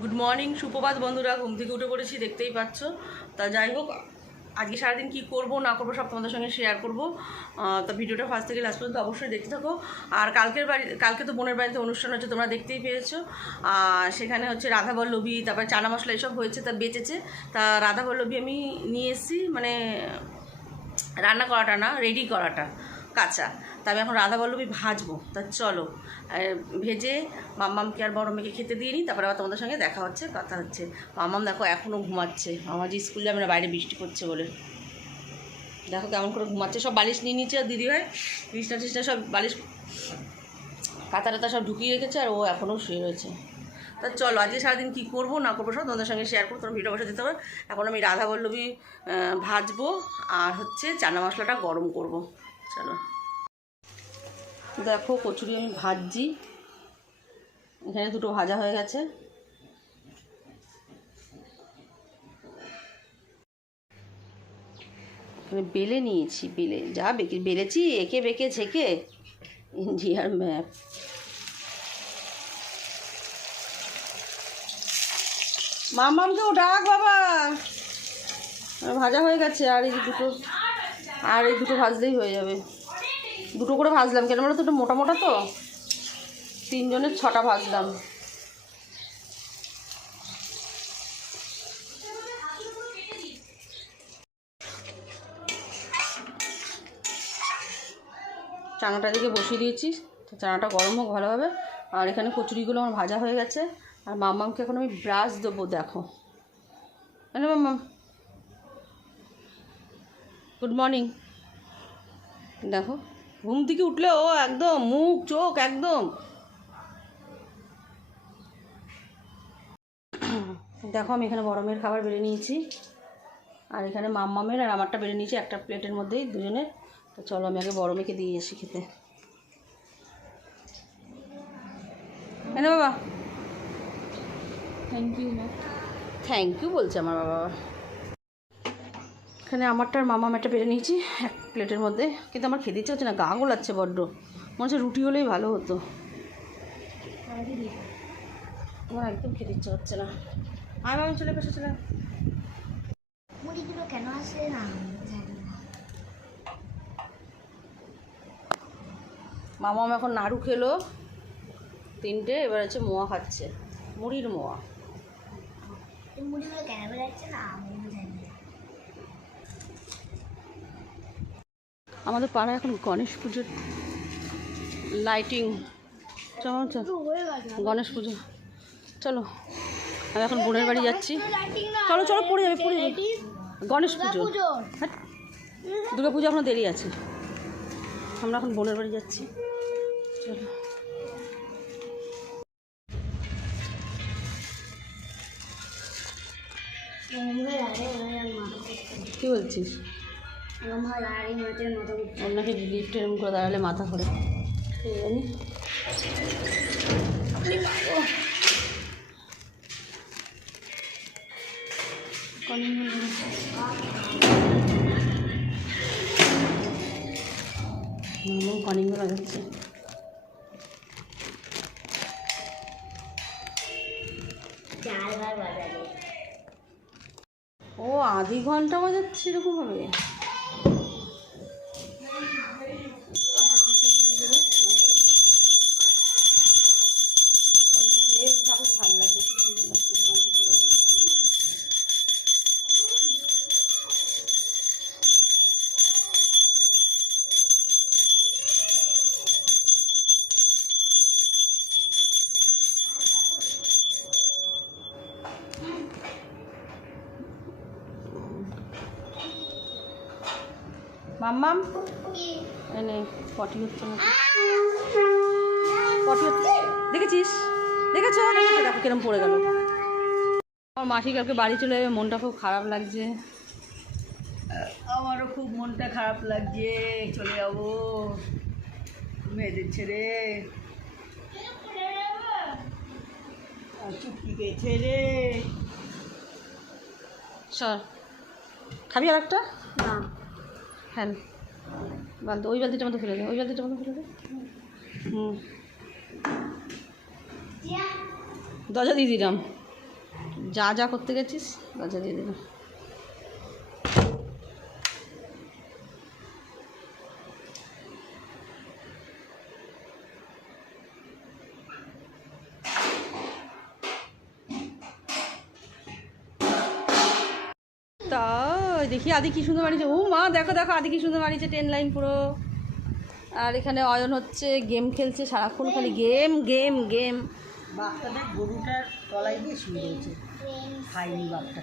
Good morning, সুপ্রভাত বন্ধুরা। ঘুম থেকে উঠে পড়েছি, দেখতেই পাচ্ছ। তা যাই হোক, আজকে সারাদিন কী করবো না করবো সব তোমাদের সঙ্গে শেয়ার করবো। তো ভিডিওটা ফার্স্ট থেকে লাস্ট পর্যন্ত অবশ্যই দেখতে থাকো। আর কালকে তো বোনের বাড়িতে অনুষ্ঠান হচ্ছে, তোমরা দেখতেই পেয়েছো। সেখানে হচ্ছে রাধাবল্লভী, তারপরে চানা মশলা এসব হয়েছে, তা বেঁচেছে। তা রাধাবল্লভী আমি নিয়ে এসেছি, মানে রান্না করাটা না, রেডি করাটা কাঁচা। তা আমি এখন রাধাবল্লভী ভাজবো। তা চলো ভেজে মাম্মামকে আর বড় মেয়েকে খেতে দিয়ে নিই, তারপরে আবার তোমাদের সঙ্গে দেখা হচ্ছে, কথা হচ্ছে। মাম্মাম দেখো এখনও ঘুমাচ্ছে, আমার যে স্কুল যাবে না, বাইরে বৃষ্টি পড়ছে বলে। দেখো কেমন করে ঘুমাচ্ছে, সব বালিশ নিয়ে নিচ্ছে। আর দিদি ভাই বিছনা টিছনা সব বালিশ কাঁথা টাতা সব ঢুকিয়ে রেখেছে, আর ও এখনও শুয়ে রয়েছে। তা চলো আজকে সারাদিন কী করবো না করবো সব তোমাদের সঙ্গে শেয়ার করবো, তোমার ভিডিও বসে দিতে হবে। এখন আমি রাধাবল্লভী ভাজবো আর হচ্ছে চানা মশলাটা গরম করব। চলো দেখো, কচুরি আমি ভাজছি, এখানে দুটো ভাজা হয়ে গেছে। বেলে নিয়েছি, যা বেলেছি এঁকে বেঁকে ঝেঁকে, ইন্ডিয়ার ম্যাপ। মামামকেও ডাক বাবা, ভাজা হয়ে গেছে। আর এই দুটো ভাজলেই হয়ে যাবে। দুটো করে ভাজলাম, কেন বলো তো, একটু মোটা মোটা তো, 3 জনের 6টা ভাজলাম। চানাটা দিকে বসিয়ে দিয়েছি, তো চানাটা গরম হোক ভালোভাবে। আর এখানে কচুরিগুলো আমার ভাজা হয়ে গেছে। আর মাম্মামকে এখন আমি ব্রাশ দেবো। দেখো মাম্মাম, গুড মর্নিং। দেখো ঘুম থেকে উঠলে ও একদম মুখ চোখ একদম। দেখো আমি এখানে বড় মেয়ের খাবার বেড়ে নিয়েছি, আর এখানে মাম্মামের আর আমারটা বেড়ে নিয়েছি একটা প্লেটের মধ্যেই দুজনের। তো চলো আমি আগে বড় মেয়েকে দিয়ে আসি খেতে। এনে বাবা, থ্যাংক ইউ মা। থ্যাংক ইউ বলছে আমার বাবা। এখানে আমারটা আর মামামেরটা বেড়ে নিয়েছি এক প্লেটের মধ্যে, কিন্তু আমার খেতে ইচ্ছে হচ্ছে না, গা গোলাচ্ছে বড্ড। মনে হচ্ছে রুটি হলেই ভালো হতো, আমার একদম খেতে ইচ্ছে হচ্ছে না। আর মামি চলে পেশে চলে। মুড়িগুলো কেন আসে না জানি না। মামাম এখন নাড়ু খেলো 3টে, এবার হচ্ছে মোয়া খাচ্ছে, মুড়ির মোয়া। মুড়িগুলো কেন বেরোচ্ছে না আমি জানি না। আমাদের পাড়ায় এখন গণেশ পুজোর লাইটিং চলছে, গণেশ পুজো। চলো আমি এখন বোনের বাড়ি যাচ্ছি। চলো চলো, পড়ে যাবে। গণেশ পুজো, দুর্গা পুজো এখনো দেরি আছে। আমরা এখন বোনের বাড়ি যাচ্ছি, চলো। কী বলছিস? ওর নাকি লিফটে এরকম করে দাঁড়ালে মাথা ঘোরে, জানি। কনিং বাজাচ্ছে। ও আধি ঘন্টা বাজাচ্ছে এরকম হবে। ভালো লাগবে, মাম্মাম এনে পটি হচ্ছে না, পটি হচ্ছে। দেখেছিস? দেখেছো? দেখো কিরম পড়ে গেল। আমার মাসি কালকে বাড়ি চলে যাবে, মনটা খুব খারাপ লাগছে। আমারও খুব মনটা খারাপ লাগছে, চলে যাবো মেয়েদের ছেড়ে, চুটকিকে ছেড়ে। সর, খাবি আর একটা? না, হ্যাঁ বালতি, ওই বালতিটার মধ্যে ফেলে দে, ওই বালতিটার মধ্যে ফেলে দে। দরজা দিয়ে দিলাম। যা যা করতে গেছিস গাজা দিয়ে দিলাম। তাই দেখি আদি কি সুন্দর বানিয়েছে। ও মা দেখো দেখো আদি কি সুন্দর বানিয়েছে, 10 লাইন পুরো। আর এখানে অয়ন হচ্ছে গেম খেলছে সারাক্ষণ, খালি গেম গেম গেম। বাঘটাদের গরুটার তলায় দিয়ে শুয়ে রয়েছে, খাইনি বাঘটা।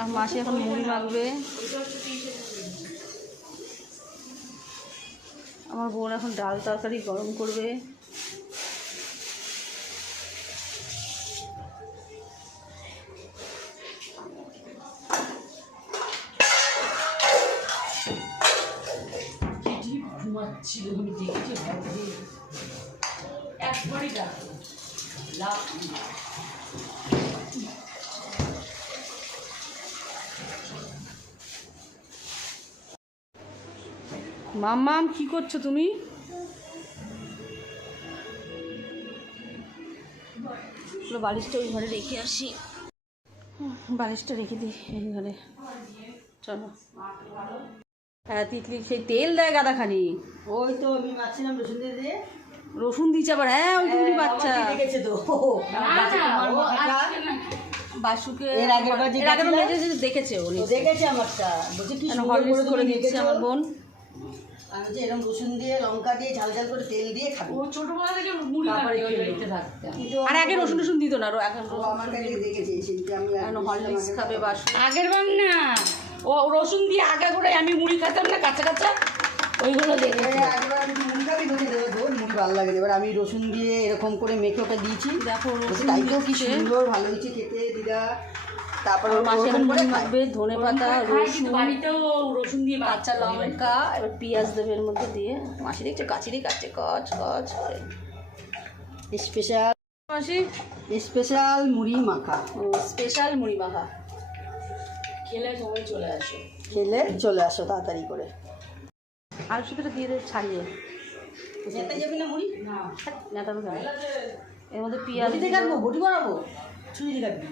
আর মাসি এখন মুড়ি মাখবে। আমার বোন এখন ডাল তরকারি গরম করবে। ঘুমাচ্ছিল, আমি দেখেছি একবারই ডাকো লাভ। মাম্মাম কি করছো তুমি? বালিশটা ওই ঘরে রেখে আসি, বালিশটা রেখে দিই এই ঘরে। চলো। হ্যাঁ তিতলি সেই তেল দেয় গাদাখানি। ওই তো আমি মাছিলাম রসুন দিয়ে দিয়ে। রসুন দিচ্ছে আবার, হ্যাঁ ওই তুমি বাচ্চা দেখেছে তো বাসুকে এর আগের বার যে দেখেছে ও দেখেছে আমারটা, বলছে কি হলুদ করে দিচ্ছে আমার বোন। আমি হচ্ছে এরকম রসুন দিয়ে লঙ্কা দিয়ে ঝাল ঝাল করে তেল দিয়ে খাবো। ও ছোটবেলা থেকে মুড়ি খেতে থাকতে, কিন্তু আর আগে রসুন টসুন দিত না, এখন ও আমার কাছে দেখেছি সেদিকে আমি হরলিক্স খাবে বাসু। আগের বার না ও রসুন দিয়ে আগা করে আমি মুড়ি খেতাম না কাঁচা কাঁচা, ওইগুলো দেখে একবার আমি মুড়ি খাবি ধরে দেবো, ধর মুড়ি ভালো লাগে। এবার আমি রসুন দিয়ে এরকম করে মেখে ওটা দিয়েছি, দেখো রসুন তাইতেও কি দিচ্ছে। সুন্দর ভালো হয়েছে খেতে দিদা। তারপর মাসে এখন মুড়ি মাখবে, ধনে পাতা রসুন কিন্তু বাড়িতেও রসুন দিয়ে কাঁচা লঙ্কা, এবার পেঁয়াজ দেবে এর মধ্যে দিয়ে। মাসি দেখছে কাচিরি কাটছে কচ কচ করে। স্পেশাল মাসি স্পেশাল মুড়ি মাখা, ও স্পেশাল মুড়ি মাখা। খেলে সবাই চলে আসে। খেলে চলে আসো তাড়াতাড়ি করে। আর শুধুটা দিয়ে দেবে ছাড়িয়ে, যেতে যাবি না মুড়ি? নেতানো কেন? এর মধ্যে পেঁয়াজ বটিতে কাটবো, বটি বানাবো, ছুরি দিয়ে কাটবি।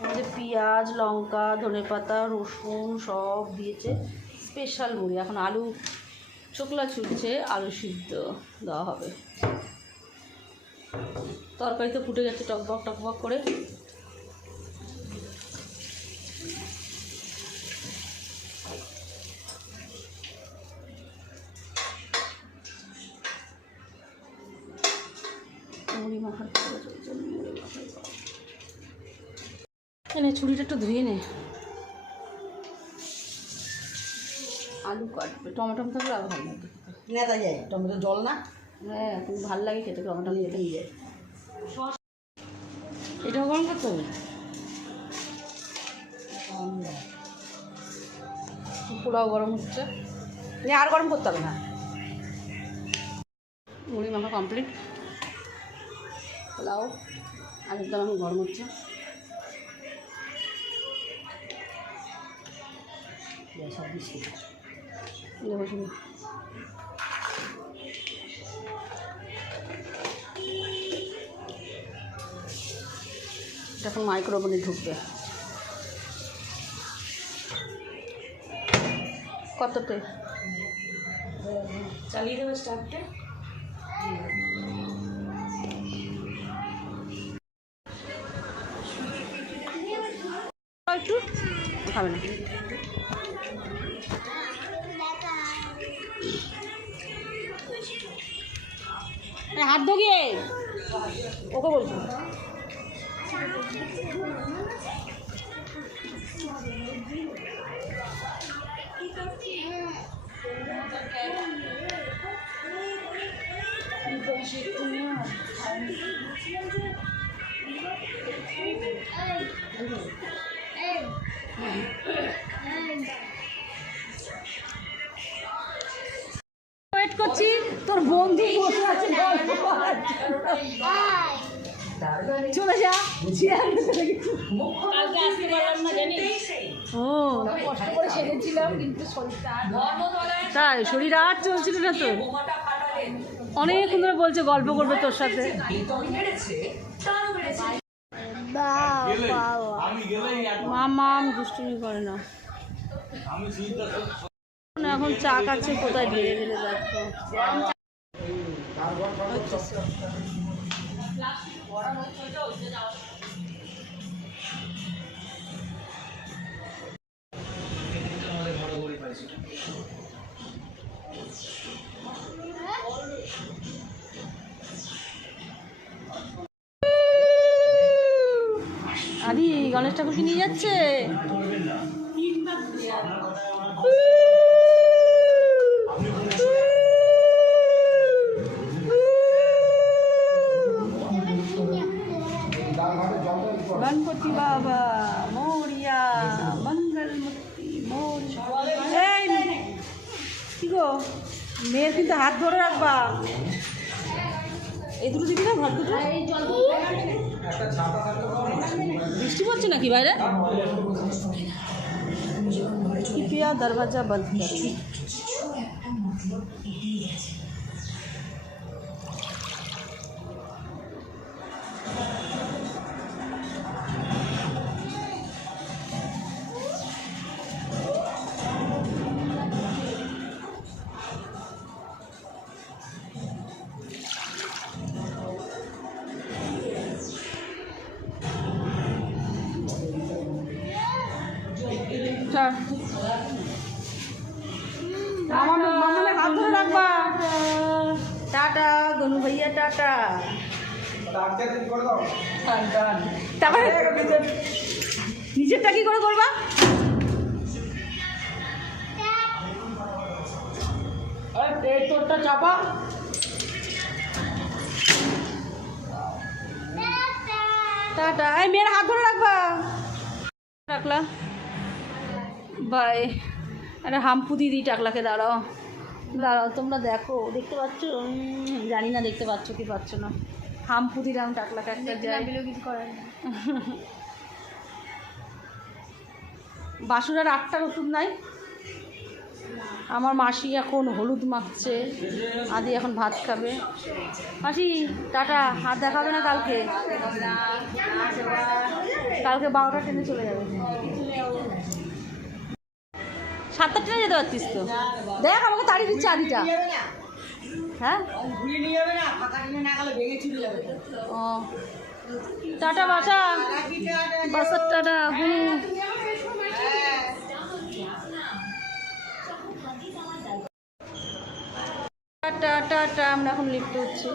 এর মধ্যে পেঁয়াজ লঙ্কা ধনে পাতা রসুন সব দিয়েছে, স্পেশাল মুড়ি। এখন আলু চোকলা ছুটছে, আলু সিদ্ধ দেওয়া হবে। তরকারি তো ফুটে যাচ্ছে টকবক টকবক করে। মুড়ি মাখার এনে ছুরিটা একটু ধুয়ে নে। আলু কাটবে, টমেটো থাকলে আরও ভালো লাগে। নেতা যায় টমেটো জল না, হ্যাঁ তুমি ভালো লাগে খেতে টমেটো দিয়ে নিয়ে যায়। এটাও গরম করতে হবে, পোলাও গরম হচ্ছে, আর গরম করতে হবে না। মুড়ি মাখা কমপ্লিট, পোলাও আলুর দম এখন গরম হচ্ছে। দেখো শুধু এখন মাইক্রোওভেনে ঢুকবে। কততে চালিয়ে দেবে স্টার্টটা। একটু খাবে না। হাত ধোগিয়ে ওকে বলছো। ওয়েট করছি, তোর বন্ধু বসে আছে চলে যা। কালকে আসতে পারলাম না জানিস, ও কষ্ট করে সেরেছিলাম কিন্তু শরীরটা তাই শরীর আর চলছিল না তো, অনেকক্ষণ ধরে বলছে গল্প করবে তোর সাথে। মামাম দুষ্টুমি করে না। এখন চা খাচ্ছে, কোথায় ঢেলে ঢেলে দেখো। আদি গণেশ ঠাকুরকে নিয়ে যাচ্ছে। गणपति बाबा मोरिया मंगल मूर्ति मोरिया। কি গো মেয়ের কিন্তু হাত ধরে রাখবা। এই দুটো দিবি না ঘর দুটো। বৃষ্টি পড়ছে নাকি বাইরে? কৃপয়া দরওয়াজা বন্ধ করুন। हाथ धरे रखबा। टाटा गनू भैया टाटा। निजेरटा की करे करबा? तोरटा चापा। टाटा। मेरा हाथ धरे रखबा। रखला बाय। अरे हाम्पू दिदी टाकलाके दाঁড়াও দাঁড়াও, তোমরা দেখো, দেখতে পাচ্ছ? জানি না দেখতে পাচ্ছ কি পাচ্ছ না। হাম্পু দিলাম টাকলাকে একটা কিছু করার না। বাসুরার 8টার ওষুধ নাই। আমার মাসি এখন হলুদ মাখছে, আদি এখন ভাত খাবে। মাসি টাটা, হাত দেখাবে না কালকে? কালকে 12টা ট্রেনে চলে যাবে। 7টা ট্রেনে যেতে পারতিস তো। দেখ আমাকে তাড়িয়ে দিচ্ছে আদিটা। হ্যাঁ ও টাটা বাসা, বাসার টাটা। Tata tata. আমরা এখন লিফটে উঠছি।